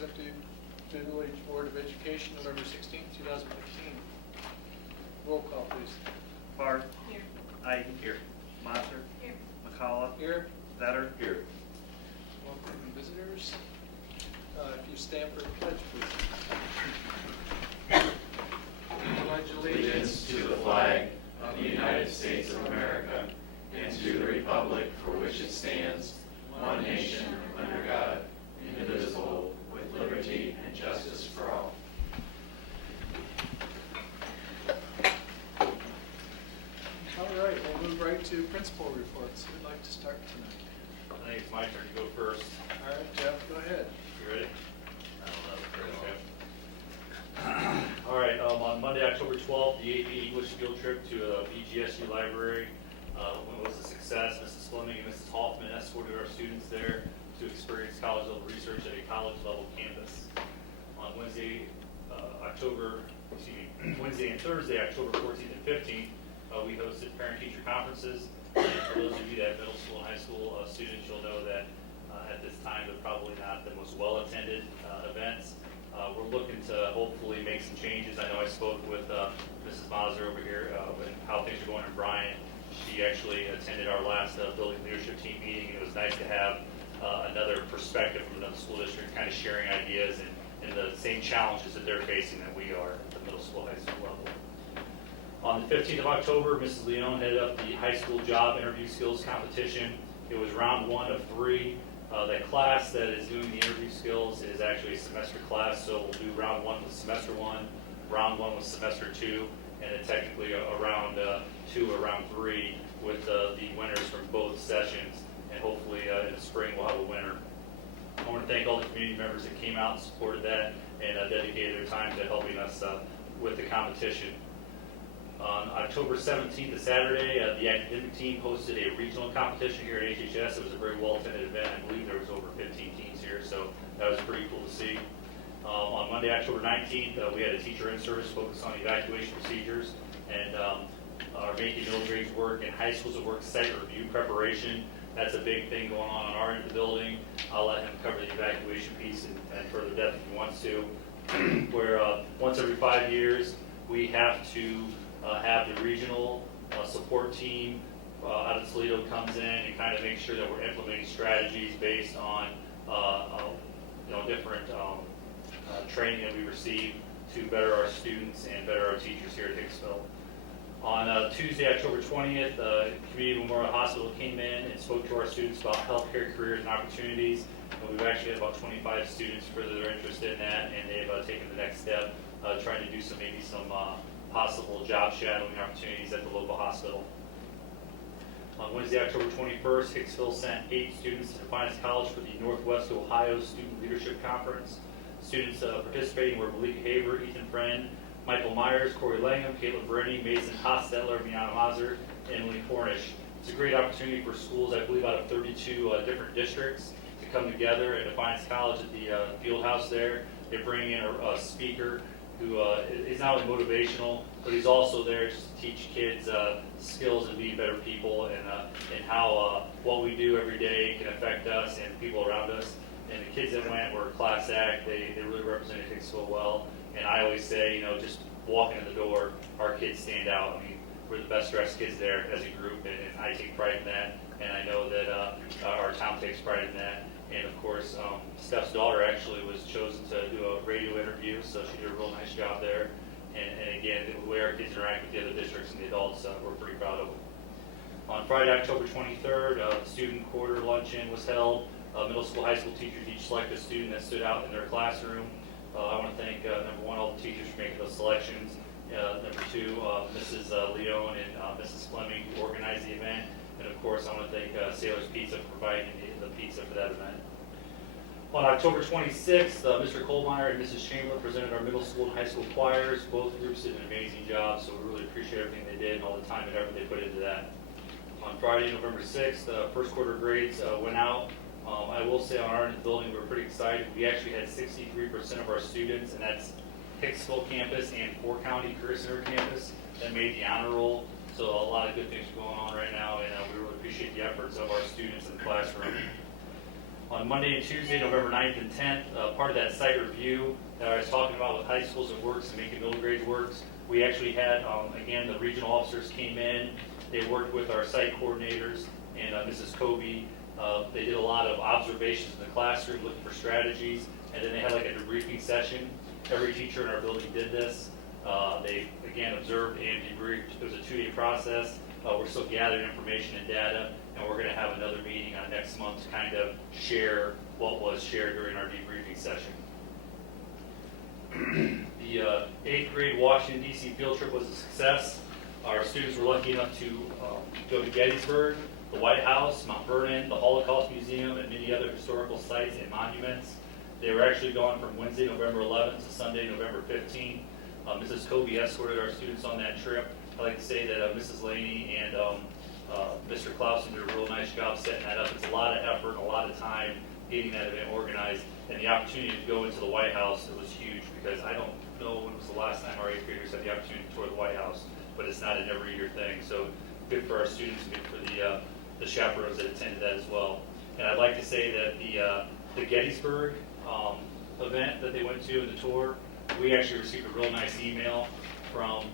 Exempted Village Board of Education, November 16, 2015. Roll call, please. Barth. Here. Iden. Here. Monster. Here. McCullough. Here. Vetter. Here. Welcome visitors. If you stand for the pledge, please. Pledge Allegiance to the flag of the United States of America and to the republic for which it stands, one nation, under God, indivisible, with liberty and justice for all. All right, we'll move right to principal reports. Who'd like to start tonight? I think it's my turn to go first. All right, Jeff, go ahead. You ready? All right, on Monday, October 12th, the AP English field trip to BGSU Library was a success. Mrs. Fleming and Mrs. Hoffman escorted our students there to experience college-level research at a college-level campus. On Wednesday and Thursday, October 14th and 15th, we hosted parent-teacher conferences. And for those of you that have middle school and high school students, you'll know that at this time they're probably not the most well-attended events. We're looking to hopefully make some changes. I know I spoke with Mrs. Mazur over here and how things are going in Bryan. She actually attended our last building leadership team meeting. It was nice to have another perspective from another school district, kind of sharing ideas and the same challenges that they're facing that we are at the middle school, high school level. On the 15th of October, Mrs. Leone headed up the high school job interview skills competition. It was round 1 of 3. The class that is doing the interview skills is actually a semester class, so we'll do round 1 with semester 1, round 1 with semester 2, and then technically a round 2 or round 3 with the winners from both sessions. And hopefully in the spring we'll have a winner. I want to thank all the community members that came out and supported that and dedicated their time to helping us with the competition. On October 17th, a Saturday, the academic team hosted a regional competition here at HHS. It was a very well-attended event. I believe there was over 15 teams here, so that was pretty cool to see. On Monday, October 19th, we had a teacher in service focused on evacuation procedures and our making middle grades work and high schools at work site review preparation. That's a big thing going on our end of the building. I'll let him cover the evacuation piece in further depth if he wants to. Where once every 5 years, we have to have the regional support team out of Toledo comes in and kind of make sure that we're implementing strategies based on different training that we receive to better our students and better our teachers here at Hicksville. On Tuesday, October 20th, Community Memorial Hospital came in and spoke to our students about healthcare careers and opportunities. And we've actually had about 25 students further their interest in that, and they've taken the next step, trying to do some possible job shadowing opportunities at the local hospital. On Wednesday, October 21st, Hicksville sent 8 students to Defiance College for the Northwest Ohio Student Leadership Conference. Students participating were Malika Haber, Ethan Friend, Michael Myers, Corey Langham, Caitlin Brenny, Mason Hostetler, Miana Mazur, and Emily Cornish. It's a great opportunity for schools, I believe, out of 32 different districts to come together at Defiance College at the field house there. They bring in a speaker who is not only motivational, but he's also there just to teach kids skills and be better people and how what we do every day can affect us and people around us. And the kids that went were class act. They really represented Hicksville well. And I always say, just walking in the door, our kids stand out. I mean, we're the best dressed kids there as a group, and I take pride in that. And I know that our town takes pride in that. And of course, Steph's daughter actually was chosen to do a radio interview, so she did a real nice job there. And again, the way our kids interact with the other districts and the adults, we're pretty proud of them. On Friday, October 23rd, the student quarter luncheon was held. Middle school, high school teachers each select a student that stood out in their classroom. I want to thank, number 1, all the teachers for making those selections. Number 2, Mrs. Leone and Mrs. Fleming who organized the event. And of course, I want to thank Sailor's Pizza for providing the pizza for that event. On October 26th, Mr. Kohlmeyer and Mrs. Chamberlain presented our middle school and high school choirs. Both groups did an amazing job, so we really appreciate everything they did and all the time and effort they put into that. On Friday, November 6th, first quarter grades went out. I will say on our end of the building, we were pretty excited. We actually had 63% of our students, and that's Hicksville campus and 4-county Career Center campus, that made the honor roll. So a lot of good things are going on right now, and we really appreciate the efforts of our students in the classroom. On Monday and Tuesday, November 9th and 10th, part of that site review that I was talking about with high schools and works and making middle grades works, we actually had, again, the regional officers came in. They worked with our site coordinators and Mrs. Kobe. They did a lot of observations in the classroom, looking for strategies, and then they had like a debriefing session. Every teacher in our building did this. They, again, observed and debriefed. It was a 2-day process. We're still gathering information and data, and we're going to have another meeting next month to kind of share what was shared during our debriefing session. The 8th grade Washington, D.C. field trip was a success. Our students were lucky enough to go to Gettysburg, the White House, Mount Vernon, the Holocaust Museum, and many other historical sites and monuments. They were actually gone from Wednesday, November 11th to Sunday, November 15th. Mrs. Kobe escorted our students on that trip. I'd like to say that Mrs. Laney and Mr. Clausen did a real nice job setting that up. It's a lot of effort, a lot of time getting that event organized, and the opportunity to go into the White House, it was huge because I don't know when was the last time our 8th graders had the opportunity to tour the White House, but it's not an every year thing. So good for our students and good for the chaperones that attended that as well. And I'd like to say that the Gettysburg event that they went to in the tour, we actually received a real nice email from,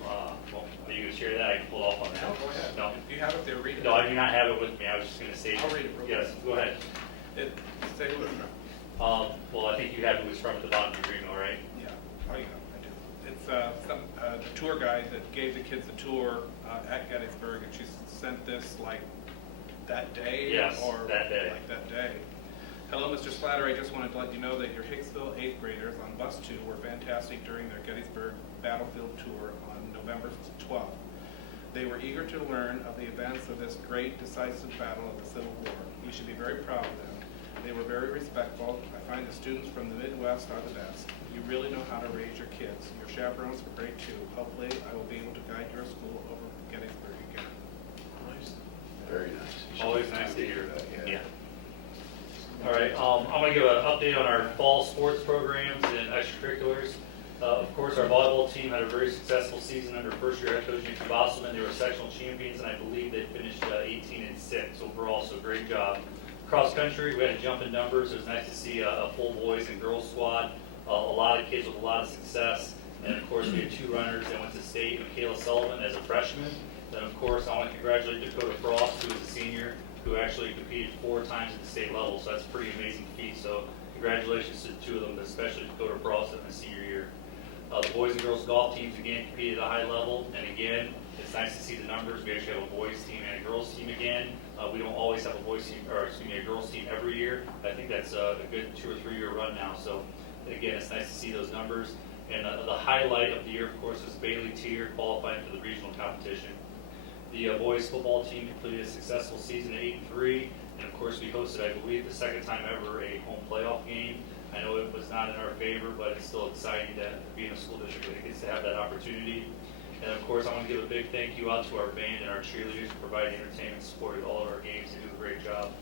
well, are you going to share that? I can pull it off on that. No, go ahead. No. If you have it there, read it. No, I do not have it with me. I was just going to say. I'll read it real Yes, quick. go ahead. Say who it's from. Well, I think you have who it's from at the bottom of your email, right? Yeah, oh yeah, I do. It's the tour guide that gave the kids the tour at Gettysburg, and she sent this like that day? Yes, or that day. Like that day. Hello, Mr. Slatter. I just wanted to let you know that your Hicksville 8th graders on bus 2 were fantastic during their Gettysburg battlefield tour on November 12th. They were eager to learn of the events of this great decisive battle of the Civil War. You should be very proud of them. They were very respectful. I find the students from the Midwest are the best. You really know how to raise your kids. Your chaperones were great too. Hopefully, I will be able to guide your school over Gettysburg again. Nice. Very nice. Always nice to hear. Yeah. All right, I'm going to give an update on our fall sports programs and extracurriculars. Of course, our volleyball team had a very successful season under first-year head coach Nick Bosselman. They were sectional champions, and I believe they finished 18-6 overall, so great job. Cross country, we had a jump in numbers. It was nice to see a full boys and girls squad, a lot of kids with a lot of success. And of course, we had 2 runners that went to state, Michaela Sullivan as a freshman. Then of course, I want to congratulate Dakota Frost, who is a senior, who actually competed 4 times at the state level, so that's a pretty amazing feat. So congratulations to the 2 of them, especially Dakota Frost in the senior year. The boys and girls golf teams again competed at a high level, and again, it's nice to see the numbers. We actually have a boys team and a girls team again. We don't always have a boys team, or excuse me, a girls team every year. I think that's a good 2 or 3 year run now. So again, it's nice to see those numbers. And the highlight of the year, of course, is Bailey Tier qualifying for the regional competition. The boys football team completed a successful season at 8-3, and of course we hosted, I believe, the second time ever a home playoff game. I know it was not in our favor, but it's still exciting to be in a school district that gets to have that opportunity. And of course, I want to give a big thank you out to our band and our cheerleaders for providing entertainment support at all of our games. They do a great job.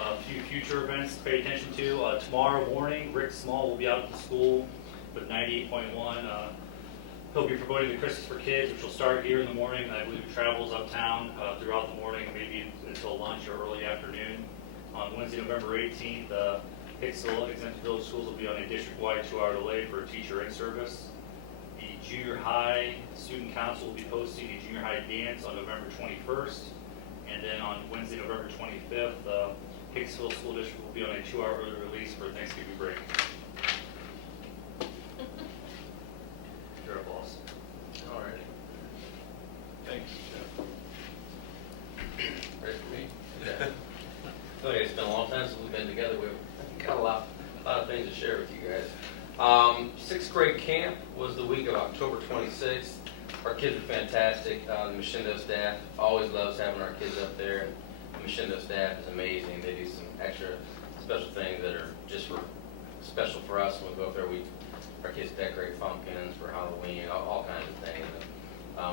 A few future events to pay attention to. Tomorrow morning, Rick Small will be out at the school with 98.1. He'll be promoting the Christmas for Kids, which will start here in the morning. I believe it travels uptown throughout the morning, maybe until lunch or early afternoon. On Wednesday, November 18th, Hicksville Exempted Village Schools will be on a district-wide 2-hour delay for a teacher in-service. The junior high student council will be hosting a junior high dance on November 21st. And then on Wednesday, November 25th, Hicksville School District will be on a 2-hour early release for Thanksgiving break. Your applause. All right. Thanks, Jeff. Ready for me? Yeah. Okay, it's been a long time since we've been together. We've got a lot of things to share with you guys. 6th grade camp was the week of October 26th. Our kids are fantastic. The Machindo staff always loves having our kids up there. And the Machindo staff is amazing. They do some extra special things that are just special for us. When we go up there, our kids decorate pumpkins for Halloween, all kinds of things.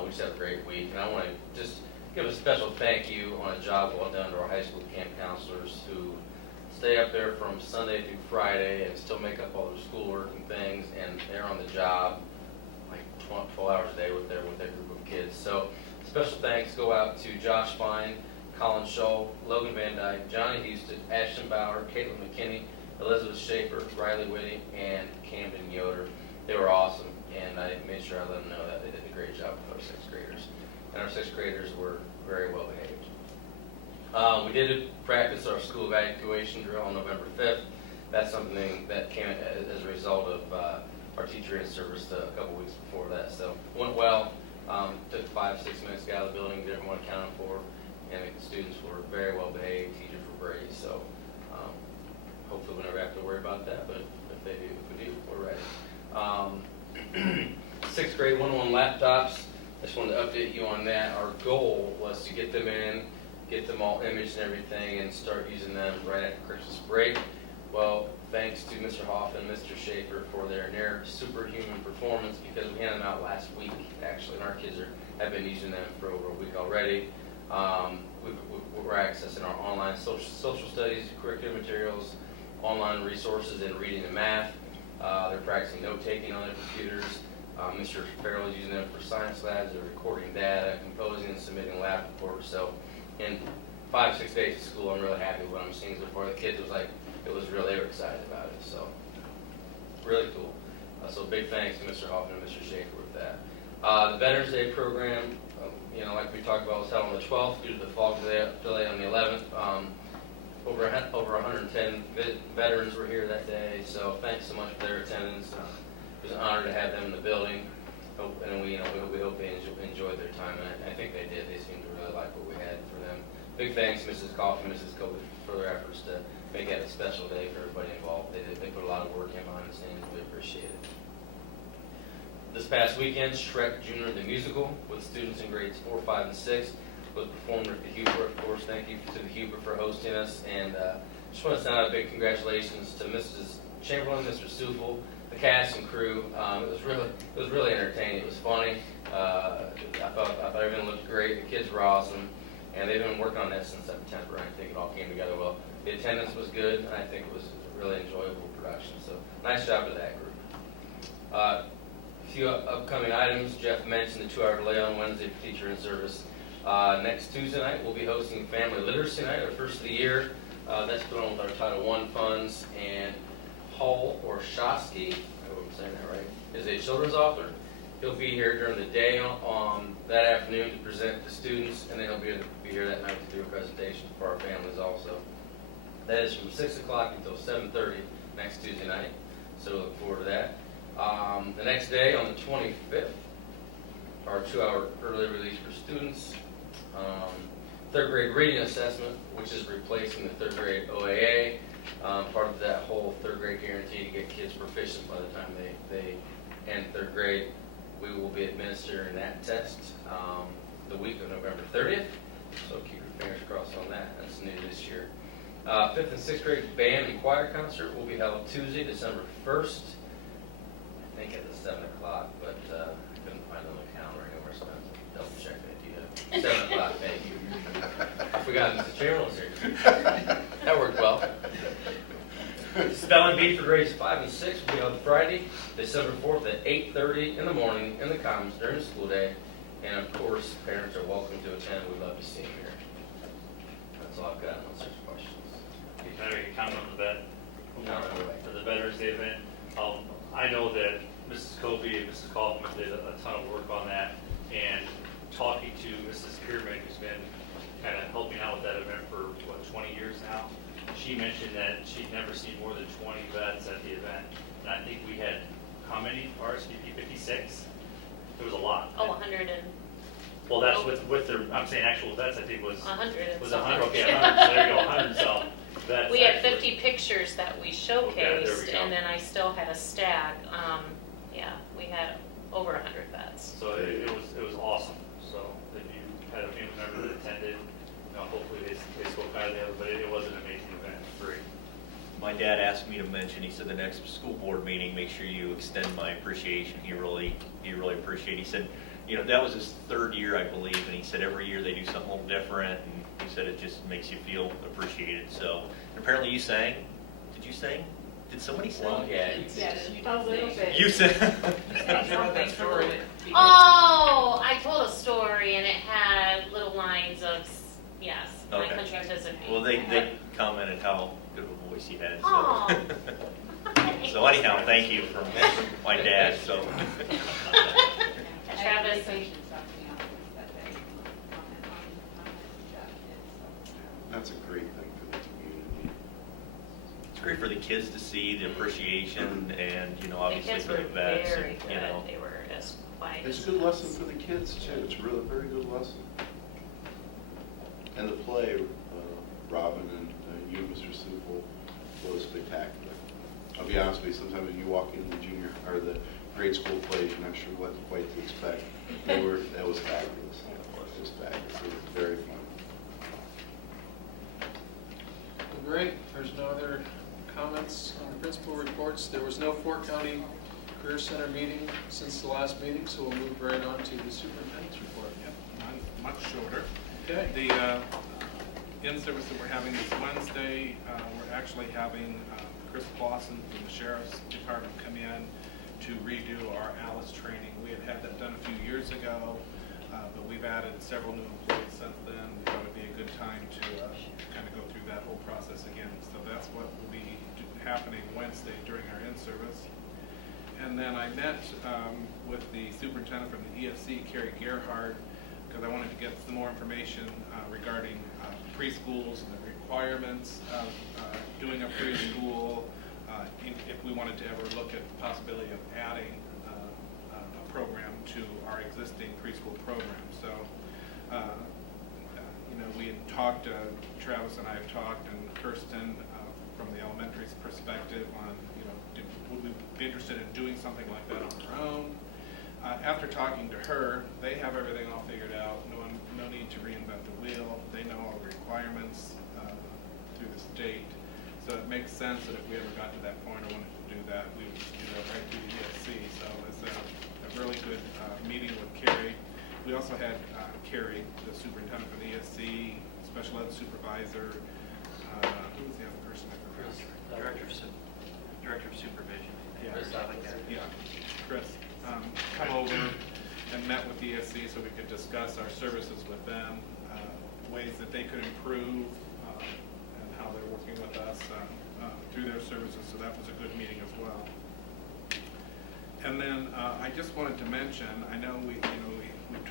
We just have a great week. And I want to just give a special thank you on a job well done to our high school camp counselors who stay up there from Sunday through Friday and still make up all their schoolwork and things, and they're on the job like 12 hours a day with their group of kids. So special thanks go out to Josh Fine, Colin Shull, Logan Van Dyke, Johnny Houston, Ashton Bauer, Caitlin McKinney, Elizabeth Schaefer, Riley Whitty, and Camden Yoder. They were awesome, and I made sure I let them know that they did a great job with our sixth graders. And our sixth graders were very well behaved. We did practice our school evacuation drill on November 5th. That's something that came as a result of our teacher in service a couple weeks before that. So it went well. Took 5-6 minutes to get out of the building, get everyone accounted for, and the students were very well behaved. Teachers were great. So hopefully we never have to worry about that. But if we do, we're ready. Sixth grade 101 laptops. I just wanted to update you on that. Our goal was to get them in, get them all imaged and everything, and start using them right after Christmas break. Well, thanks to Mr. Hoff and Mr. Schaefer for their near superhuman performance, because we handed them out last week, actually, and our kids have been using them for over a week already. We're accessing our online social studies, curriculum materials, online resources in reading and math. They're practicing note-taking on their computers. Mr. Farrell is using them for science labs. They're recording data, composing and submitting lab reports. So in 5-6 days of school, I'm really happy with what I'm seeing so far. The kids they were excited about it. So really cool. So big thanks to Mr. Hoffman and Mr. Schaefer with that. The Veterans Day program, like we talked about, was held on the 12th due to the fog delay on the 11th. Over 110 veterans were here that day, so thanks so much for their attendance. It was an honor to have them in the building, and we hope they enjoyed their time, and I think they did. They seemed to really like what we had for them. Big thanks to Mrs. Coffey and Mrs. Kobe for their efforts to make that a special day for everybody involved. They put a lot of work in behind the scenes. We appreciate it. This past weekend, Shrek Jr. the Musical with students in grades 4, 5, and 6 was performed at the Huber. Of course, thank you to the Huber for hosting us, and just want to send out a big congratulations to Mrs. Chamberlain, Mr. Sufel, the cast and crew. It was really entertaining. It was funny. I thought everything looked great. The kids were awesome, and they've been working on that since September. And I think it all came together well. The attendance was good, and I think it was a really enjoyable production. So nice job to that group. A few upcoming items. Jeff mentioned the 2-hour delay on Wednesday for teacher in service. Next Tuesday night, we'll be hosting Family Literacy Night, our first of the year. That's put on with our Title I funds, and Paul Orshowski, I hope I'm saying that right, is a children's author. He'll be here during the day on that afternoon to present to students, and then he'll be here that night to do a presentation for our families also. That is from 6 o'clock until 7:30 next Tuesday night, so look forward to that. The next day, on the 25th, our 2-hour early release for students. Third grade reading assessment, which is replacing the third grade OAA. Part of that whole third grade guarantee to get kids proficient by the time they end third grade. We will be administering that test the week of November 30th. So keep your fingers crossed on that. That's new this year. 5th and 6th grade band and choir concert will be held Tuesday, December 1st. I think at the 7 o'clock, but I couldn't find it on the calendar anywhere, so I have to double check that. 7 o'clock, thank you. I forgot Mr. Chamberlain was here. That worked well. Spelling bee for grades 5 and 6 will be on Friday, December 4th at 8:30 in the morning in the Commons during the school day. And of course, parents are welcome to attend. We'd love to see them here. That's all I've got unless there's questions. Can I make a comment on the vet? No, no way. For the Veterans Day event, I know that Mrs. Kobe and Mrs. Kaufman did a ton of work on that, and talking to Mrs. Pierman, who's been kind of helping out with that event for, 20 years now, she mentioned that she'd never seen more than 20 vets at the event, and I think we had, how many RSVP, 56? There was a lot. Oh, 100 and, Well, that's with their, I'm saying actual vets, I think was 100 and was something. 100, okay, 100, so there you go, 100 so vets. We had actually. 50 pictures that we Okay, there we showcased, go. and then I still had a stack. Yeah, we had over 100 vets. So it was awesome. So if you had a family member that attended, hopefully they spoke highly of it, but it was an amazing event. Great. My dad asked me to mention, he said the next school board meeting, make sure you extend my appreciation. He really appreciated. He said, that was his 3rd year, I believe, and he said every year they do something a little different, and he said it just makes you feel appreciated. So apparently you sang. Did you sing? Did somebody sing? Well, yeah. Yes, a little bit. You sang. that story. Oh, I told a story, and it had little lines of, yes. participate. Well, they commented how good of a voice he had, so. Aw. So anyhow, thank you from my dad, so. Travis, That's a great thing for the community. It's great for the kids to see the appreciation and, you know, the obviously kids for were the vets, very and, good. you know. They were as quiet. It's a as good lesson for the kids too. It's really a very good lesson. And the play, Robin and you, Mr. Supel, was spectacular. I'll be honest with you, sometimes when you walk into the junior or the grade school plays, you're not sure what quite to expect. That was fabulous. It was fabulous. It was very fun. Great, if there's no other comments on the principal reports. There was no Fort County Career Center meeting since the last meeting, so we'll move right on to the superintendent's report. Yep, much shorter. Okay. The in-service that we're having this Wednesday, we're actually having Chris Clausen from the Sheriff's Department come in to redo our ALICE training. We had that done a few years ago, but we've added several new employees since then. We thought it'd be a good time to kind of go through that whole process again. So that's what will be happening Wednesday during our in-service. And then I met with the superintendent from the EFC, Carrie Gerhardt, because I wanted to get some more information regarding preschools and the requirements of doing a preschool, if we wanted to ever look at the possibility of adding a program to our existing preschool program. So, you know, we had talked, Travis and I have talked, and Kirsten from the elementary perspective on, you know, would we be interested in doing something like that on our own? After talking to her, they have everything all figured out. No need to reinvent the wheel. They know all the requirements through the state. So it makes sense that if we ever got to that point or wanted to do that, we would do that right through the ESC. So it's a really good meeting with Carrie. We also had Carrie, the superintendent for the ESC, special ed supervisor. Who was the other person? Director of Supervision. Yeah, Chris, stuff like that. Yeah, Chris, come over and met with the ESC so we could discuss our services with them, ways that they could improve, and how they're working with us through their services. So that was a good meeting as well. And then I just wanted to mention, I know we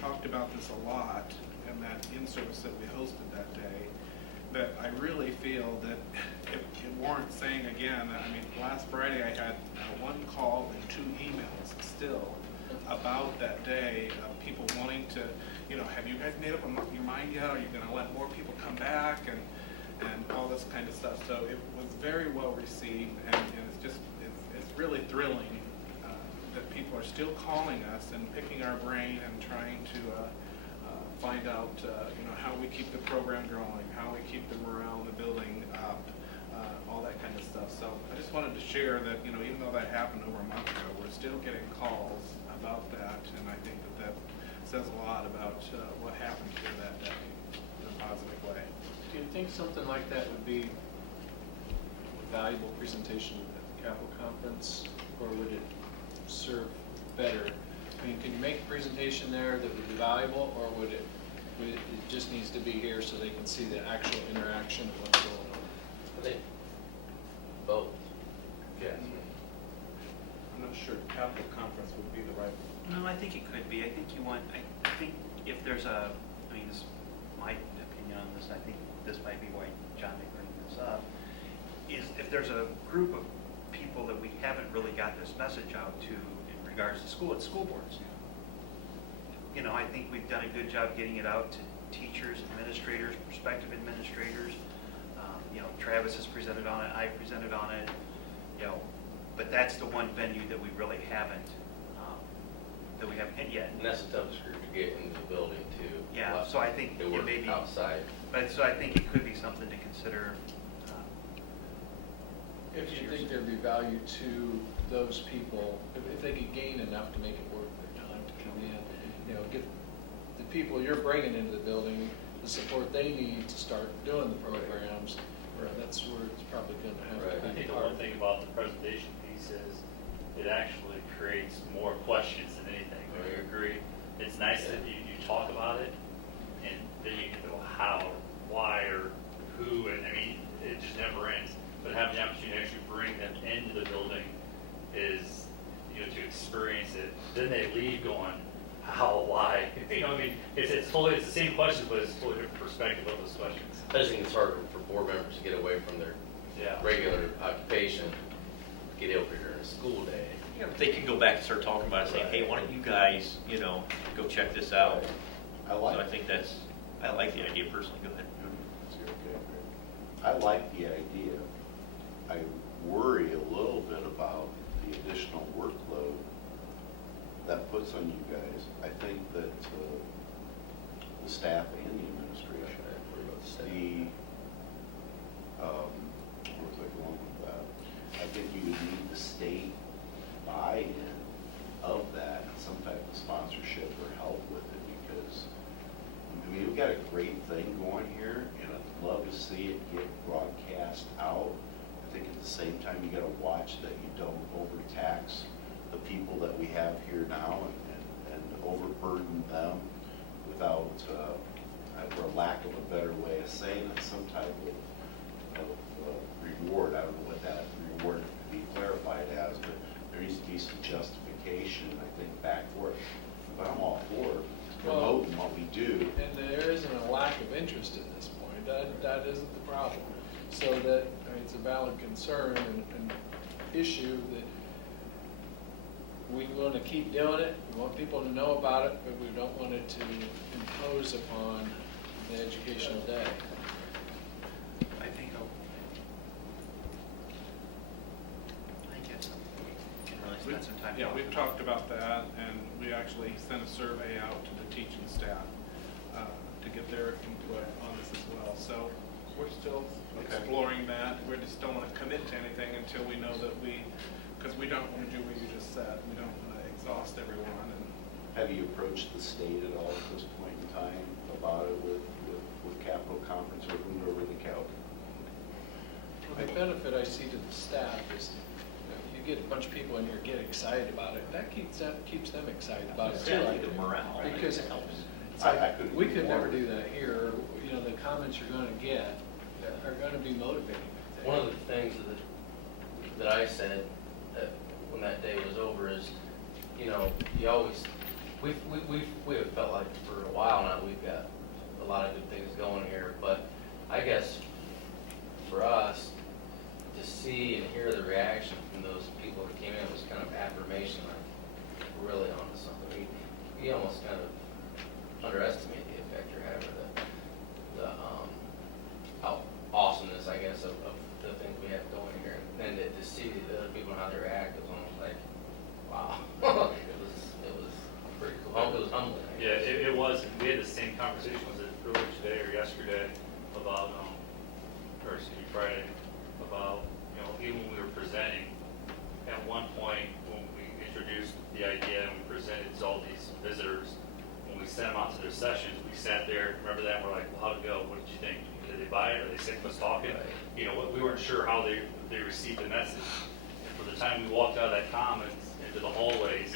talked about this a lot in that in-service that we hosted that day. But I really feel that it warrants saying again. I mean, last Friday I had one call and 2 emails still about that day of people wanting to, you know, have you guys made up your mind yet? Are you going to let more people come back and all this kind of stuff? So it was very well received, and it's really thrilling that people are still calling us and picking our brain and trying to find out, you know, how we keep the program growing, how we keep the morale in the building up, all that kind of stuff. So I just wanted to share that, you know, even though that happened over a month ago, we're still getting calls about that, and I think that says a lot about what happened here that day in a positive way. Do you think something like that would be a valuable presentation at the Capitol Conference, or would it serve better? I mean, can you make a presentation there that would be valuable, or would it just needs to be here so they can see the actual interaction of what's going on? I think both. Yes. I'm not sure Capitol Conference would be the right. No, I think it could be. I think I think if there's a, I mean, this is my opinion on this, I think this might be why John may bring this up, is if there's a group of people that we haven't really got this message out to in regards to school, it's school boards. You know, I think we've done a good job getting it out to teachers, administrators, prospective administrators. You know, Travis has presented on it, I presented on it, you know, but that's the one venue that we really haven't hit yet. And that's the toughest group to get into the building too. Yeah, so I think They it work may be, outside. but so I think it could be something to consider. If you think there'd be value to those people, if they could gain enough to make it worth their time to come in, you know, get the people you're bringing into the building the support they need to start doing the programs, that's where it's probably going to have I to be think the hard. one thing about the presentation piece is it actually creates more questions than anything. Would you agree? It's nice that you talk about it, and then you get to know how, why, or who, and I mean, it just never ends. But having the opportunity to actually bring them into the building is, you know, to experience it. Then they leave going, how, why? You know, I mean, it's the same questions, but it's a totally different perspective of those questions. I just think it's harder for board members to get away from their Yeah. regular occupation, get over during a school day. Yeah, but they can go back and start talking about it, saying, hey, why don't you guys, you know, go check this out? I So like I think I like the idea personally, go ahead. I like the idea. I worry a little bit about the additional workload that puts on you guys. I think that the staff and the administration, where was I going with that? I think you would need the state buy-in of that, and some type of sponsorship or help with it, because I mean, we've got a great thing going here, and I'd love to see it get broadcast out. I think at the same time, you gotta watch that you don't overtax the people that we have here now and overburden them without, for lack of a better way of saying it, some type of reward. I don't know what that reward could be clarified as, but there needs to be some justification, I think, back for it. But I'm all for promoting what we do. And there isn't a lack of interest at this point. That isn't the problem. So that, I mean, it's a valid concern and issue that we want to keep doing it. We want people to know about it, but we don't want it to impose upon the educational day. I think it's something we can really spend some time Yeah, talking we've about. talked about that, and we actually sent a survey out to the teaching staff to get their input on this as well. So we're still exploring that. We just don't want to commit to anything until we know that because we don't want to do what you just said. We don't want to exhaust everyone. And Have you approached the state at all at this point in time about it with Capital Conference or whoever the Cal? Well, the benefit I see to the staff is, you get a bunch of people in here get excited about it. That keeps them excited about it too. Yeah, I the think. morale, right? Because It helps. it's like, I couldn't we agree could more. never do that here. You know, the comments you're going to get are going to be motivating. I think. One of the things that I said when that day was over is, you know, you always, we have felt like for a while now we've got a lot of good things going here, but I guess for us to see and hear the reaction from those people that came in was kind of affirmation, like we're really onto something. We almost kind of underestimate the effect you're having, the awesomeness, I guess, of the things we have going here, and to see the other people and how they react, it was almost like, wow. it was pretty cool. It was humbling. I Yeah, guess. it was, we had the same conversation, was it earlier today or yesterday, about, or excuse me, Friday, about, you know, even when we were presenting, at one point, when we introduced the idea and we presented to all these visitors, when we sent them out to their sessions, we sat there, remember that, we're like, well, how'd it go? What did you think? Did they buy it? Are they sick of us talking? Right. You know, we weren't sure how they received the message. And for the time we walked out of that commons into the hallways,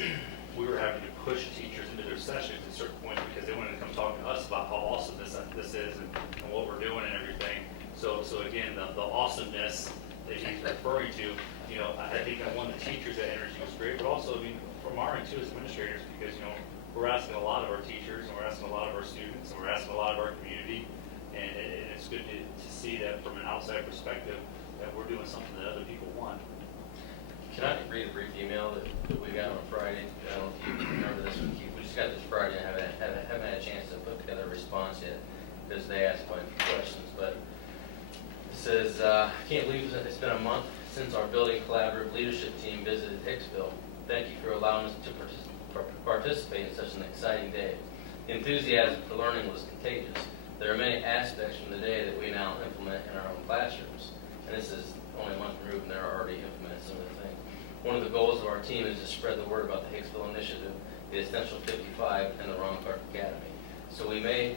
we were having to push teachers into their sessions at certain points because they wanted to come talk to us about how awesome this is and what we're doing and everything. So again, the awesomeness that he's referring to, you know, I think that one of the teachers, that energy was great, but also, I mean, from our end too as administrators, because, you know, we're asking a lot of our teachers and we're asking a lot of our students and we're asking a lot of our community. And it's good to see that from an outside perspective, that we're doing something that other people want. Can I read a brief email that we got on Friday? I don't know if you remember this one, Keith. We just got this Friday and haven't had a chance to put together a response yet because they asked quite a few questions. But it says, I can't believe it's been a month since our building collaborative leadership team visited Hicksville. Thank you for allowing us to participate in such an exciting day. The enthusiasm for learning was contagious. There are many aspects from the day that we now implement in our own classrooms. And this is only a month removed and they're already implementing some of the things. One of the goals of our team is to spread the word about the Hicksville Initiative, the Essential 55, and the Ron Clark Academy. So we may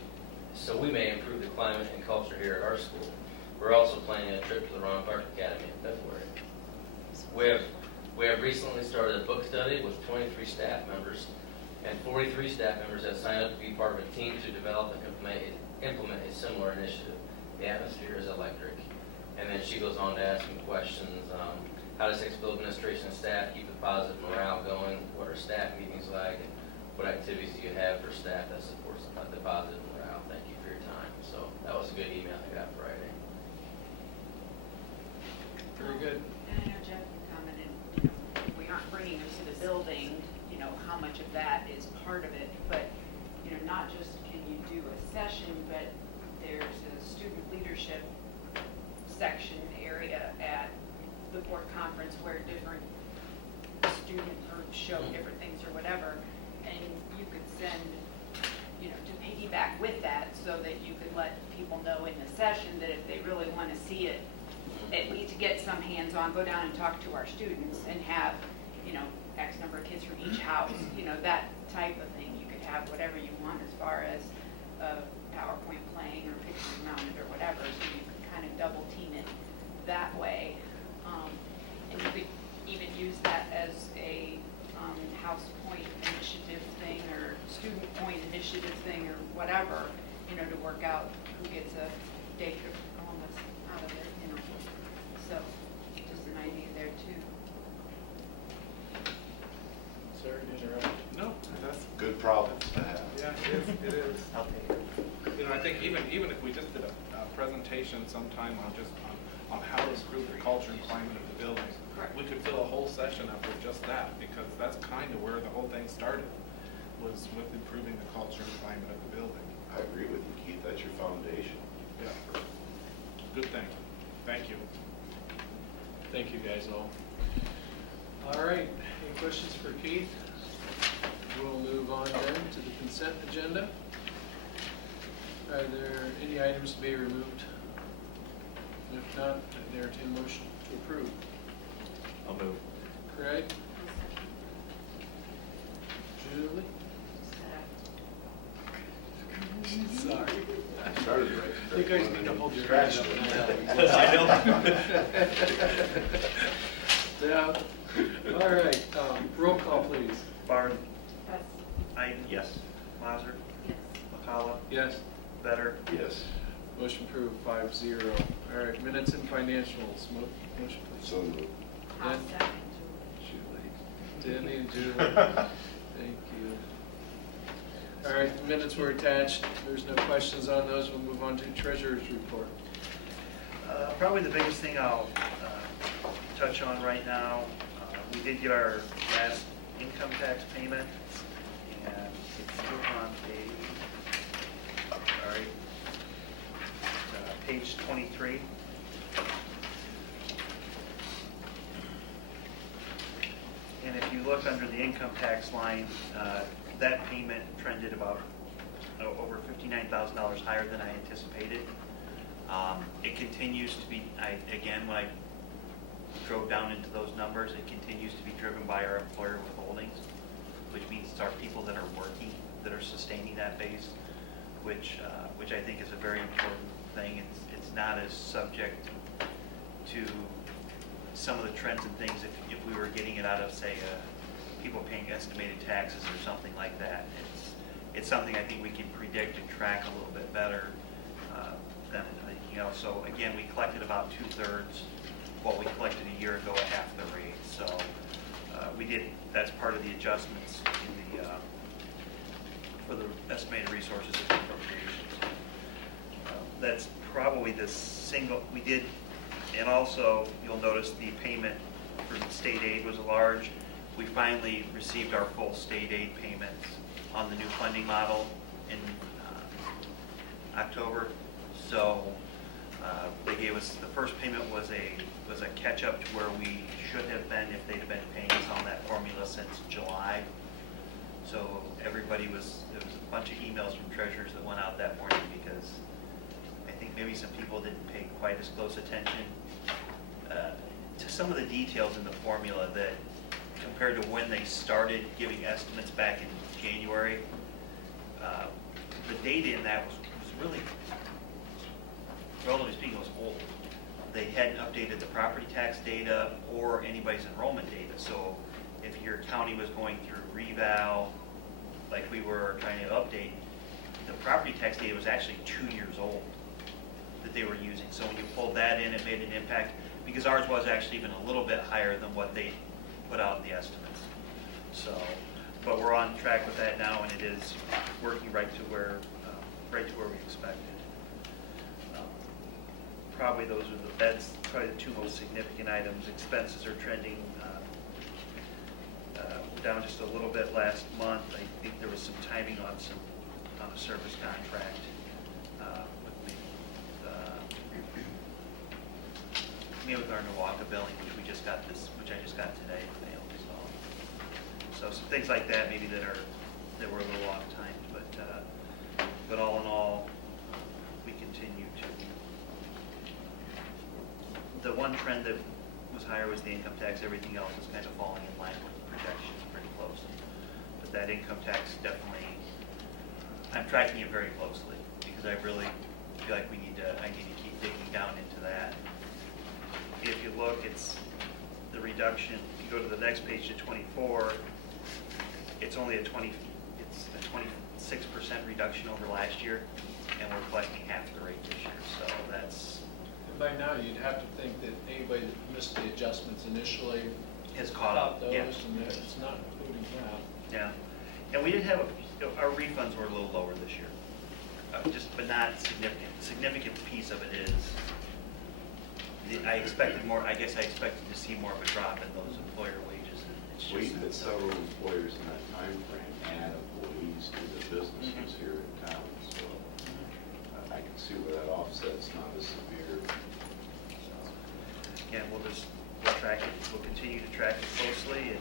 improve the climate and culture here at our school. We're also planning a trip to the Ron Clark Academy in February. We have recently started a book study with 23 staff members, and 43 staff members have signed up to be part of a team to develop and implement a similar initiative. The atmosphere is electric. And then she goes on to ask me questions. How does Hicksville administration and staff keep the positive morale going? What are staff meetings like? And what activities do you have for staff that supports the positive morale? Thank you for your time. So that was a good email I got Friday. Very good. And I know Jeff commented, we aren't bringing them to the building, how much of that is part of it, but, not just can you do a session, but there's a student leadership section area at the board conference where different student groups show different things or whatever, and you could send, to piggyback with that so that you could let people know in the session that if they really want to see it, at least to get some hands-on, go down and talk to our students and have, X number of kids from each house, that type of thing. You could have whatever you want as far as PowerPoint playing or pictures mounted or whatever, so you could kind of double team it that way. And you could even use that as a house point initiative thing or student point initiative thing or whatever, to work out who gets a day trip almost out of it, So just an idea there too. Sorry to interrupt. No, that's, Good problems to have. yeah, it is. I'll take it. I think even if we just did a presentation sometime on how to improve the culture and climate of the building, Correct. we could fill a whole session up with just that, because that's kind of where the whole thing started, was with improving the culture and climate of the building. I agree with you, Keith, that's your foundation. Yeah. Good thing. Thank you. Thank you, guys, all. All right, any questions for Keith? We'll move on then to the consent agenda. Are there any items to be removed? If not, I entertain a motion to approve. I'll move. Craig? Julie? Sorry. Started right. You guys need to hold your hands up. I know. Yeah. All right, roll call, please. Barn, Yes. Iden. Yes. Mazer, Yes. McCullough, Yes. Better. Yes, Motion approved, 5-0. All right, minutes and financials. Motion, please. so moved. I'll Dan? second. Julie. Danny and Julie. Thank you. All right, the minutes were attached. There's no questions on those. We'll move on to treasurer's report. Probably the biggest thing I'll touch on right now, we did get our last income tax payment, and it's still on page 23. And if you look under the income tax line, that payment trended about over $59,000 higher than I anticipated. It continues to be, again, when I drove down into those numbers, it continues to be driven by our employer withholdings, which means it's our people that are working, that are sustaining that base, which I think is a very important thing. It's not as subject to some of the trends and things if we were getting it out of, say, people paying estimated taxes or something like that. It's something I think we can predict and track a little bit better than anything else. So again, we collected about 2/3 what we collected a year ago at half the rate. So that's part of the adjustments in the for the estimated resources and appropriations. That's probably the single, we did, and also you'll notice the payment for state aid was large. We finally received our full state aid payments on the new funding model in October. So they gave us, the first payment was a catch-up to where we should have been if they'd have been paying us on that formula since July. So everybody there was a bunch of emails from treasurers that went out that morning because I think maybe some people didn't pay quite as close attention to some of the details in the formula that compared to when they started giving estimates back in January, the data in that was really, relatively speaking, was old. They hadn't updated the property tax data or anybody's enrollment data. So if your county was going through reval, like we were trying to update, the property tax data was actually 2 years old. The that they were using. So when you pulled that in, it made an impact, because ours was actually even a little bit higher than what they put out in the estimates. So, but we're on track with that now, and it is working right to where we expected. Probably that's probably the two most significant items. Expenses are trending down just a little bit last month. I think there was some timing on a service contract with our Nawaka billing, which I just got today. So some things like that maybe that were a little off timed, but all in all, we continue to. The one trend that was higher was the income tax. Everything else is kind of falling in line with projections pretty close. But that income tax definitely, I'm tracking it very closely because I really feel like I need to keep digging down into that. If you look, it's the reduction. If you go to the next page to 24, it's only a 26% reduction over last year, and we're collecting half the rate this year. So that's. And by now, you'd have to think that anybody that missed the adjustments initially Has caught up, those, yeah. and it's not including that. Yeah, and we did have, our refunds were a little lower this year, but not significant. The significant piece of it is, I expected more, I guess I expected to see more of a drop in those employer wages. And it's We've just, had several employers in that time frame add employees to the businesses here in town, so I can see where that offset's not as severe. Again, we'll track it, we'll continue to track it closely, and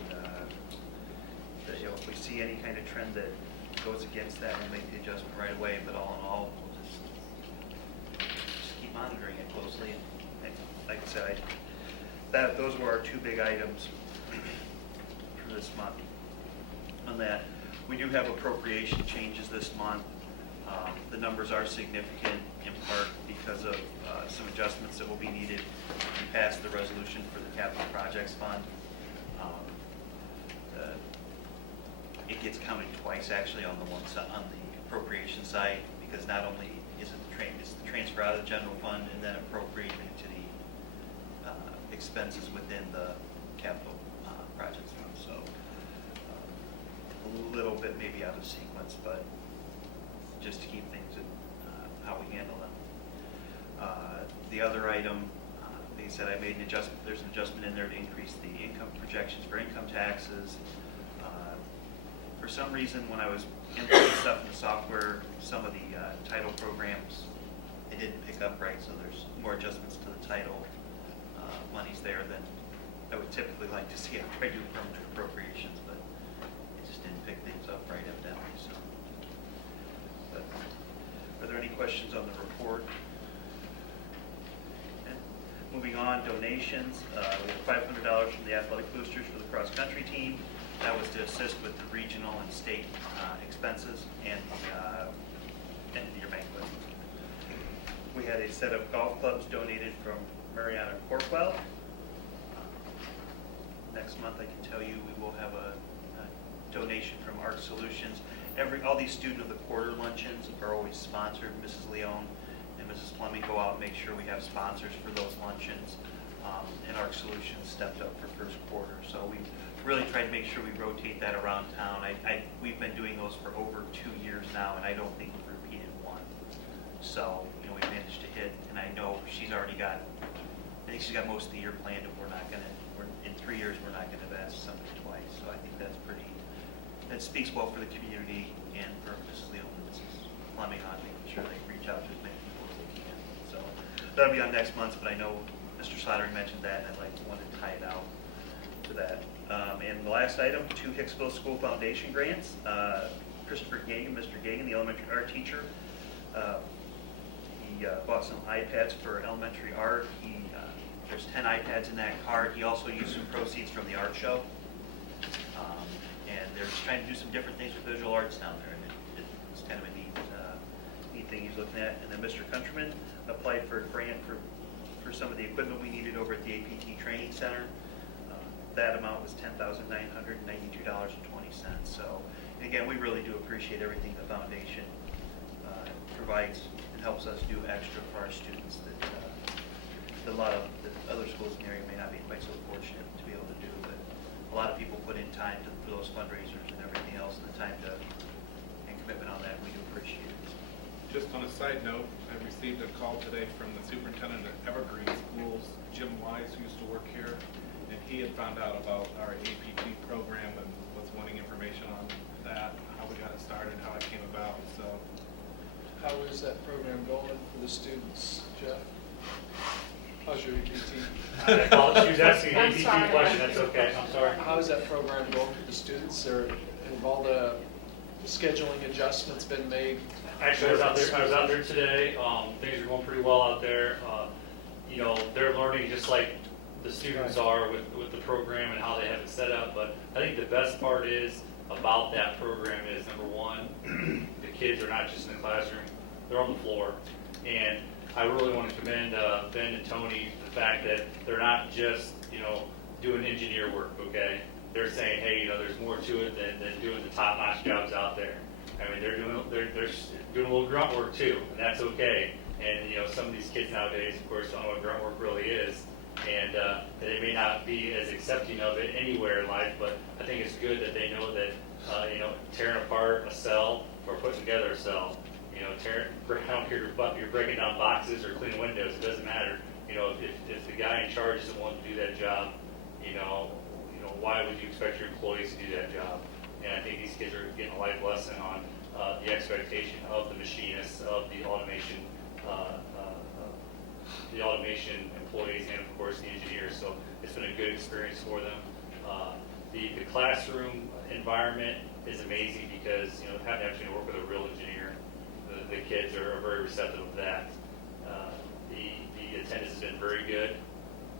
if we see any kind of trend that goes against that, we'll make the adjustment right away, but all in all, we'll just keep monitoring it closely. And like I said, those were our two big items for this month. On that, we do have appropriation changes this month. The numbers are significant in part because of some adjustments that will be needed to pass the resolution for the capital projects fund. It gets counted twice actually on the appropriation side, because not only is it it's the transfer out of the general fund and then appropriating to the expenses within the capital projects fund. So a little bit maybe out of sequence, but just to keep things in how we handle them. The other item, like I said, I made an adjustment. There's an adjustment in there to increase the income projections for income taxes. For some reason, when I was inputting stuff in the software, some of the title programs, it didn't pick up right, so there's more adjustments to the title monies there than I would typically like to see after I do permanent appropriations, but it just didn't pick things up right evidently. So, but are there any questions on the report? Okay. Moving on, donations. We have $500 from the athletic boosters for the cross-country team. That was to assist with the regional and state expenses and the end-of-year banquet. We had a set of golf clubs donated from Mariana Corkwell. Next month, I can tell you, we will have a donation from Art Solutions. All these Student of the Quarter luncheons are always sponsored. Mrs. Leone and Mrs. Fleming go out and make sure we have sponsors for those luncheons. And Art Solutions stepped up for first quarter. So we really tried to make sure we rotate that around town. We've been doing those for over 2 years now, and I don't think we've repeated one. So, we managed to hit, and I know I think she's got most of the year planned, and in 3 years, we're not gonna have asked somebody twice. So I think that speaks well for the community and for Mrs. Leone and Mrs. Fleming on making sure they reach out to as many people as they can. So that'll be on next month, but I know Mr. Slattery mentioned that, and I'd wanted to tie it out to that. And the last item, 2 Hicksville School Foundation grants. Christopher Gagan, Mr. Gagan, the elementary art teacher, he bought some iPads for elementary art. There's 10 iPads in that cart. He also used some proceeds from the art show. And they're just trying to do some different things with visual arts down there, and it's kind of a neat thing he's looking at. And then Mr. Countryman applied for a grant for some of the equipment we needed over at the APT Training Center. That amount was $10,992.20. So, and again, we really do appreciate everything the foundation provides and helps us do extra for our students that a lot of the other schools in the area may not be quite so fortunate to be able to do. But a lot of people put in time for those fundraisers and everything else, and the time and commitment on that. We do appreciate it. Just on a side note, I received a call today from the superintendent at Evergreen Schools, Jim Wise, who used to work here, and he had found out about our APT program and was wanting information on that, how we got it started, how it came about, so. How is that program going for the students, Jeff? How's your EPT? She was asking an I'm APT sorry. question, that's okay, I'm sorry. How is that program going for the students? Have all the scheduling adjustments been made? Actually, I was out there today, things are going pretty well out there. You know, they're learning just like the students are with the program and how they have it set up, but I think the best part is about that program is, number one, the kids are not just in the classroom, they're on the floor. And I really want to commend Ben and Tony, the fact that they're not just, you know, doing engineer work, okay? They're saying, hey, you know, there's more to it than doing the top-notch jobs out there. I mean, they're doing a little grunt work too, and that's okay. And, you know, some of these kids nowadays, of course, don't know what grunt work really is. And they may not be as accepting of it anywhere in life, but I think it's good that they know that, you know, tearing apart a cell or putting together a cell, you know, I don't care if you're breaking down boxes or cleaning windows, it doesn't matter. You know, if the guy in charge isn't willing to do that job, you know, why would you expect your employees to do that job? And I think these kids are getting a life lesson on the expectation of the machinists, of the automation employees, and of course the engineers. So it's been a good experience for them. The classroom environment is amazing because, you know, having the opportunity to work with a real engineer, the kids are very receptive of that. The attendance has been very good.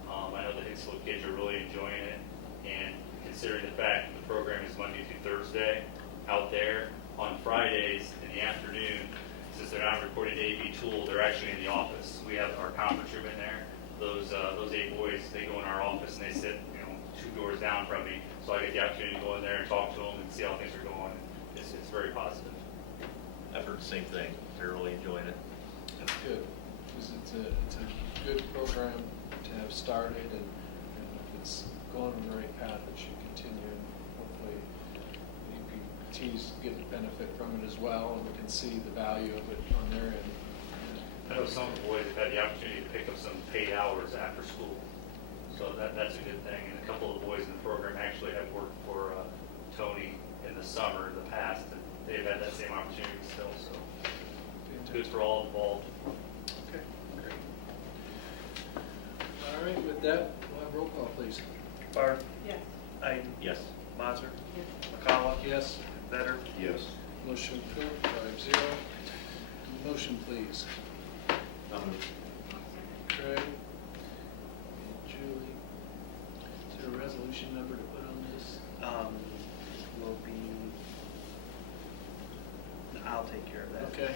I know the Hicksville kids are really enjoying it, and considering the fact that the program is Monday through Thursday out there, on Fridays in the afternoon, since they're not recording to AV Tool, they're actually in the office. We have our conference room in there. Those 8 boys, they go in our office and they sit, you know, 2 doors down from me, so I get the opportunity to go in there and talk to them and see how things are going. It's very positive. I've heard the same thing. They're really enjoying it. That's good, because it's a good program to have started, and if it's going on the right path, it should continue, and hopefully EPTs get the benefit from it as well, and we can see the value of it on their end. I know some of the boys have had the opportunity to pick up some paid hours after school, so that's a good thing. And a couple of the boys in the program actually have worked for Tony in the summer in the past, and they've had that same opportunity still, so it's good for all involved. Okay, great. All right, with that, we'll have roll call, please. Barth? Yes. Iden? Yes. Mazer? Yes. McCullough? Yes. Better? Yes. Motion approved, 5-0. Motion, please. Craig and Julie. Is there a resolution number to put on this? Will be, I'll take care of that. Okay.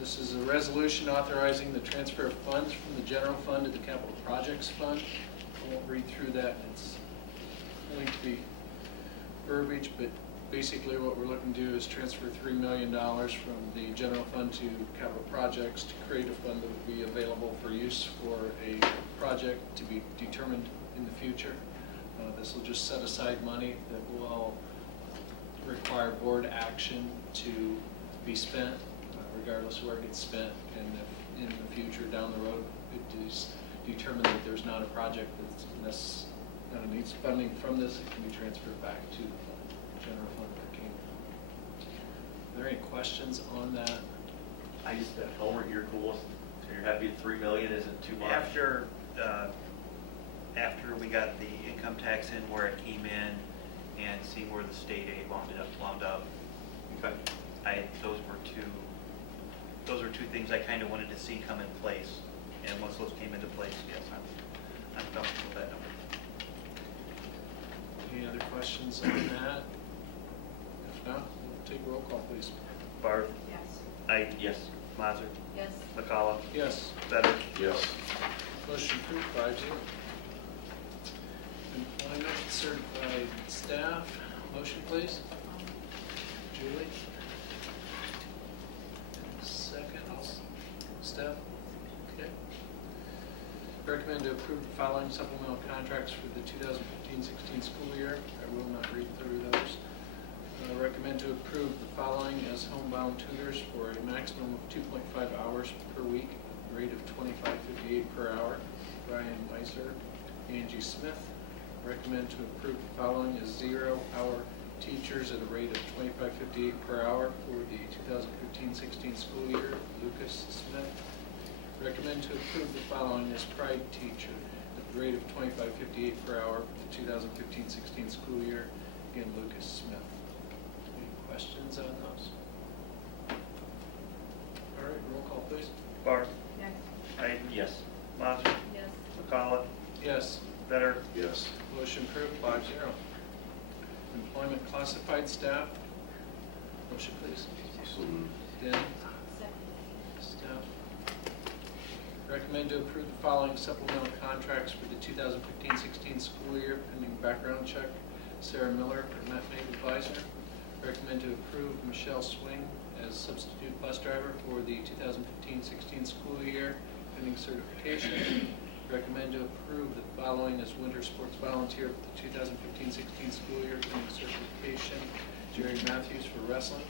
This is a resolution authorizing the transfer of funds from the general fund to the capital projects fund. I won't read through that. It's lengthy verbiage, but basically what we're looking to do is transfer $3 million from the general fund to capital projects to create a fund that would be available for use for a project to be determined in the future. This will just set aside money that will require board action to be spent, regardless of where it gets spent. And if in the future, down the road, it is determined that there's not a project that's needs funding from this, it can be transferred back to the general fund that came. Are there any questions on that? I just, Homer, you're cool. So you're happy at $3 million isn't too much? After we got the income tax in where it came in and seeing where the state aid wound up, Okay. those were two things I kind of wanted to see come in place. And once those came into place, yes, I'm comfortable with that number. Any other questions on that? If not, we'll take roll call, please. Barth? Yes. Iden? Yes. Mazer? Yes. McCullough? Yes. Better? Yes. Motion approved, 5-0. Employment certified staff, motion please. Julie? approve the following supplemental contracts for the 2015-16 school year. I will not read through those. Recommend to approve the following as homebound tutors for a maximum of 2.5 hours per week, rate of $25.58 per hour. Brian Weiser, Angie Smith. Recommend to approve the following as 0-hour teachers at a rate of $25.58 per hour for the 2015-16 school year. Lucas Smith. Recommend to approve the following as pride teacher at the rate of $25.58 per hour for the 2015-16 school year. Again, Lucas Smith. Any questions on those? All right, roll call, please. Barth. Yes. Iden. Yes. Mazer. Yes. McCullough. Yes. Better. Yes. Motion approved, 5-0. Employment classified staff. Motion, please. So moved. Dan? Staff. Recommend to approve the following supplemental contracts for the 2015-16 school year pending background check. Sarah Miller, Met Maid Advisor. Recommend to approve Michelle Swing as substitute bus driver for the 2015-16 school year pending certification. Recommend to approve the following as winter sports volunteer for the 2015-16 school year pending certification. Jerry Matthews for wrestling.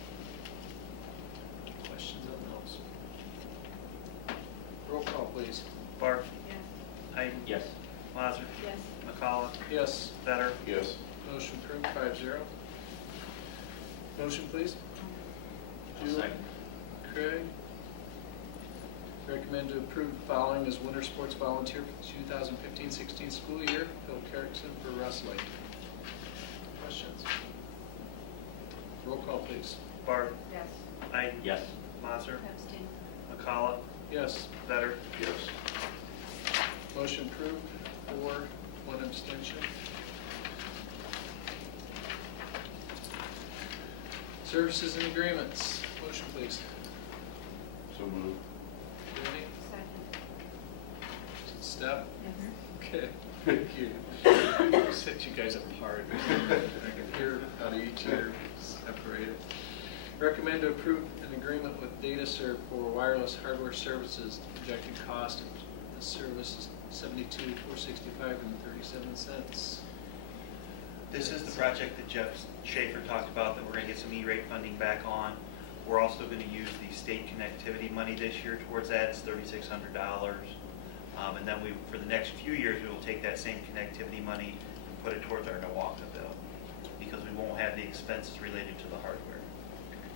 Questions on those? Roll call, please. Barth. Yes. Iden. Yes. Mazer. Yes. McCullough. Yes. Better. Yes. Motion approved, 5-0. Motion, please. Julie? Second. Craig? Recommend to approve the following as winter sports volunteer for the 2015-16 school year. Phil Carrickson for wrestling. Questions? Roll call, please. Barth. Yes. Iden. Yes. Mazer. Abstain. McCullough. Yes. Better. Yes. Motion approved, 4, 1 abstention. Services and agreements. Motion, please. So moved. Ready? Second. Step? Yes. Okay, thank you. Set you guys apart. I can hear out of each ear separated. Recommend to approve an agreement with DataServe for wireless hardware services. The projected cost of the service is $72,465.37. This is the project that Jeff Schaefer talked about that we're going to get some E-rate funding back on. We're also going to use the state connectivity money this year towards that. It's $3,600. And then for the next few years, we will take that same connectivity money and put it towards our NOACA bill because we won't have the expenses related to the hardware.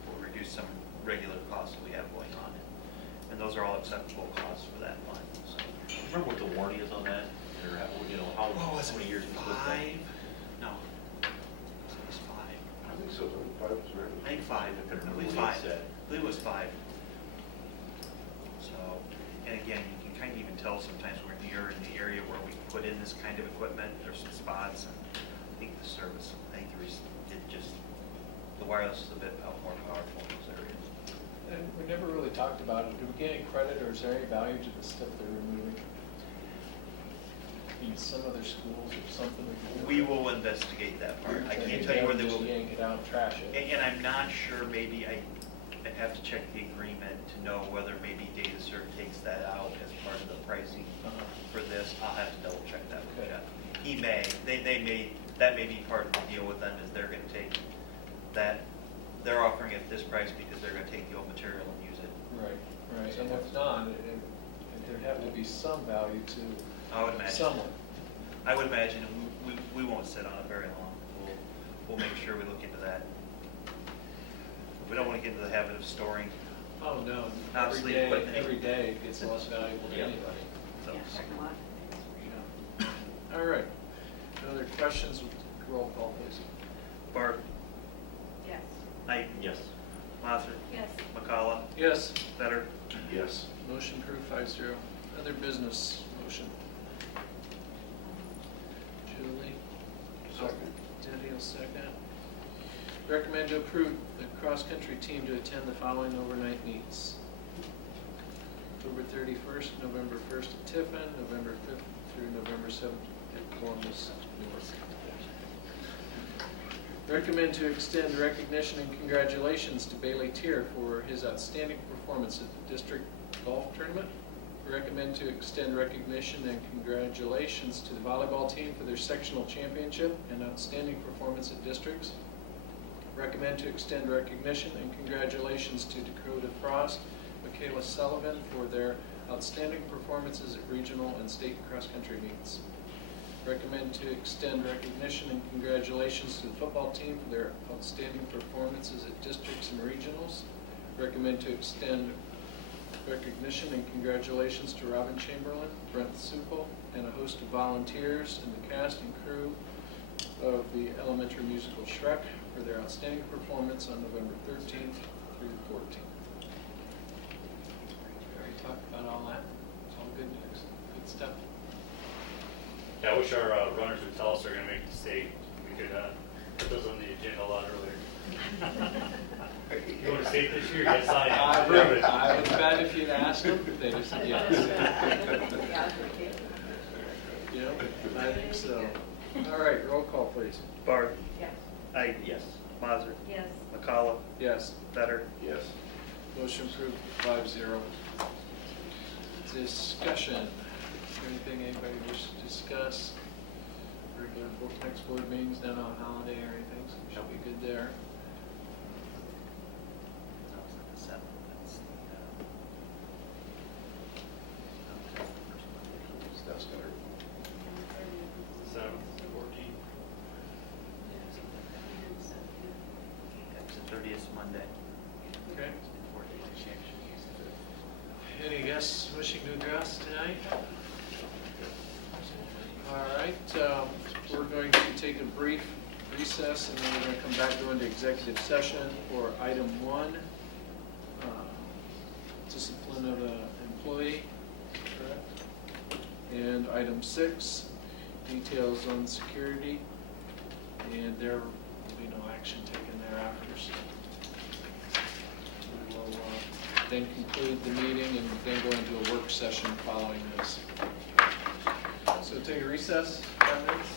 We'll reduce some regular costs that we have going on. And those are all acceptable costs for that fund. So. Remember what the warranty is on that? Or, you know, how many years it's with that? 5? No. It was 5. I think so. 5 was right. I think 5. I believe What 5. it said. I believe it was 5. So, and again, you can kind of even tell sometimes when you're in the area where we put in this kind of equipment, there's some spots, and I think the service, the wireless is a bit more powerful in those areas. And we never really talked about it. Do we get any credit or is there any value to the stuff they're removing? In some other schools or something? We will investigate that part. I can't tell you where they will. Just yank it out and trash it. And I'm not sure, maybe I have to check the agreement to know whether maybe DataServe takes that out as part of the pricing for this. I'll have to double check that with Okay. Jeff. He may, that may be part of the deal with them is they're gonna take that, they're offering it this price because they're gonna take the old material and use it. Right, right. And if not, there will be some value to I would imagine. someone. I would imagine, and we won't sit on it very long. We'll make sure we look into that. We don't want to get into the habit of storing. Oh, no. Obsolete equipment. Every day it gets less valuable to Yeah. anybody. So, Yeah, check a lot. Yeah. All right. No other questions? Roll call, please. Barth. Yes. Iden. Yes. Mazer. Yes. McCullough. Yes. Better. Yes. Motion approved, 5-0. Other business motion. Julie? Second. Denny will second. Recommend to approve the cross-country team to attend the following overnight meets. October 31st, November 1st at Tiffin, November 5th through November 7th at Columbus North. Recommend to extend recognition and congratulations to Bailey Tier for his outstanding performance at the district golf tournament. Recommend to extend recognition and congratulations to the volleyball team for their sectional championship and outstanding performance at districts. Recommend to extend recognition and congratulations to Dakota Frost, Michaela Sullivan for their outstanding performances at regional and state cross-country meets. Recommend to extend recognition and congratulations to the football team for their outstanding performances at districts and regionals. Recommend to extend recognition and congratulations to Robin Chamberlain, Brent Supel, and a host of volunteers and the cast and crew of the elementary musical Shrek for their outstanding performance on November 13th through the 14th. We already talked about all that. It's all good news. Good stuff. Yeah, I wish our runners would tell us they're gonna make the state. We could put those on the agenda a lot earlier. You want to state this year? Yes, I am. I would bet if you'd asked them, they'd have said yes. Yep, I think so. All right, roll call, please. Barth. Yes. Ike. Yes. Mazer. Yes. McCullough. Yes. Better. Yes. Motion approved 5-0. Discussion. Is there anything anybody wishes to discuss? Regular next board meetings, not on holiday or anything, so we should be good there. That was on the 7th. That's the first Monday. 7th, 14th. That's the 30th Monday. Okay. 14th change. Any guests wishing to address tonight? All right, we're going to take a brief recess, and then we're going to come back, go into executive session for item 1, discipline of an employee, correct? And item 6, details on security, and there will be no action taken thereafter. So we will then conclude the meeting and then go into a work session following this. So take a recess, 5 minutes.